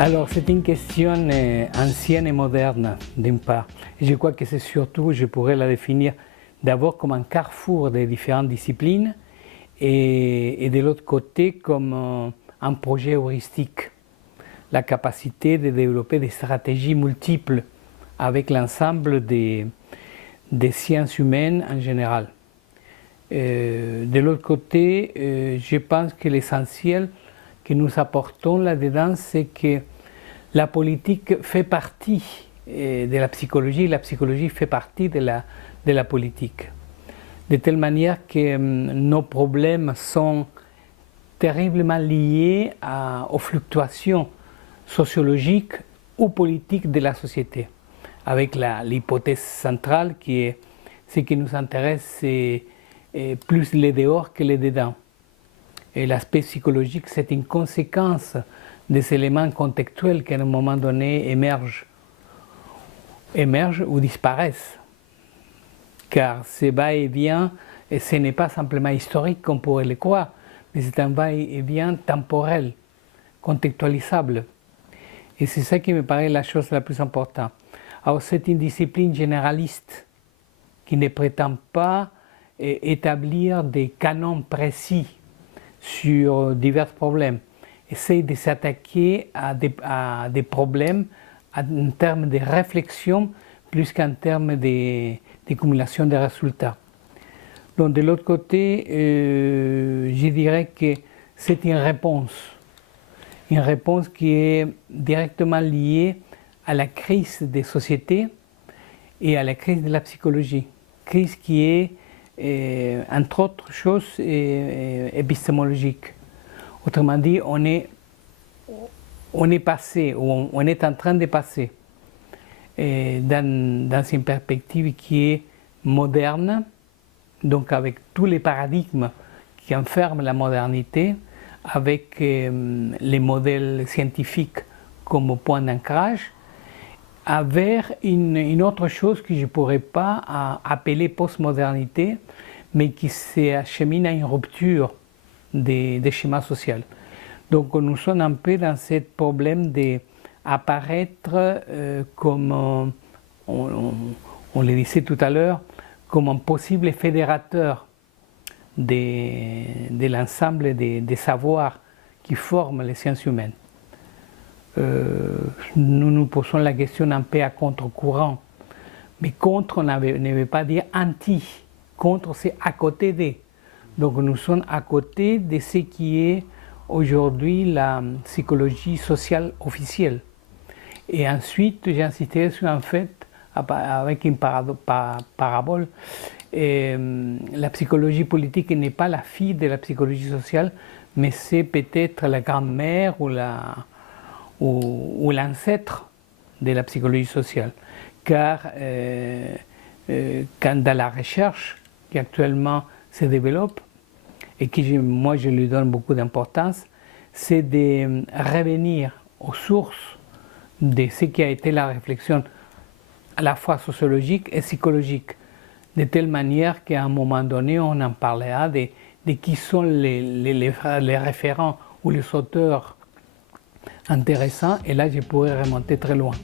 Alors, c'est une question ancienne et moderne, d'une part. Et je crois que c'est surtout, je pourrais la définir d'abord comme un carrefour des différentes disciplines et de l'autre côté comme un projet heuristique. La capacité de développer des stratégies multiples avec l'ensemble des sciences humaines en général. De l'autre côté, je pense que l'essentiel que nous apportons là-dedans, c'est que la politique fait partie de la psychologie fait partie de la politique. De telle manière que nos problèmes sont terriblement liés aux fluctuations sociologiques ou politiques de la société, avec l'hypothèse centrale qui est ce qui nous intéresse, c'est plus les dehors que les dedans. Et l'aspect psychologique, c'est une conséquence des éléments contextuels qui à un moment donné émergent ou disparaissent. Car ce va-et-vient, ce n'est pas simplement historique comme on pourrait le croire, mais c'est un va-et-vient temporel, contextualisable. Et c'est ça qui me paraît la chose la plus importante. Alors c'est une discipline généraliste qui ne prétend pas établir des canons précis sur divers problèmes. Essaye de s'attaquer à des problèmes en termes de réflexion plus qu'en termes d'accumulation de résultats. Donc de l'autre côté, je dirais que c'est une réponse qui est directement liée à la crise des sociétés et à la crise de la psychologie. Crise qui est, entre autres choses, épistémologique. Autrement dit, on est passé, ou on est en train de passer dans une perspective qui est moderne, donc avec tous les paradigmes qui enferment la modernité, avec les modèles scientifiques comme point d'ancrage, vers une autre chose que je ne pourrais pas appeler postmodernité, mais qui s'achemine à une rupture des schémas sociaux. Donc nous sommes un peu dans ce problème d'apparaître comme, on le disait tout à l'heure, comme un possible fédérateur de l'ensemble des savoirs qui forment les sciences humaines. Nous nous posons la question un peu à contre-courant, mais contre ne veut pas dire anti, contre c'est à côté de. Donc nous sommes à côté de ce qui est aujourd'hui la psychologie sociale officielle. Et ensuite, j'ai insisté sur un fait, avec une parabole, la psychologie politique n'est pas la fille de la psychologie sociale, mais c'est peut-être la grand-mère ou l'ancêtre de la psychologie sociale. Car quand dans la recherche qui actuellement se développe, et que moi je lui donne beaucoup d'importance, c'est de revenir aux sources de ce qui a été la réflexion à la fois sociologique et psychologique, de telle manière qu'à un moment donné on en parlera de qui sont les référents ou les auteurs intéressants, et là je pourrais remonter très loin.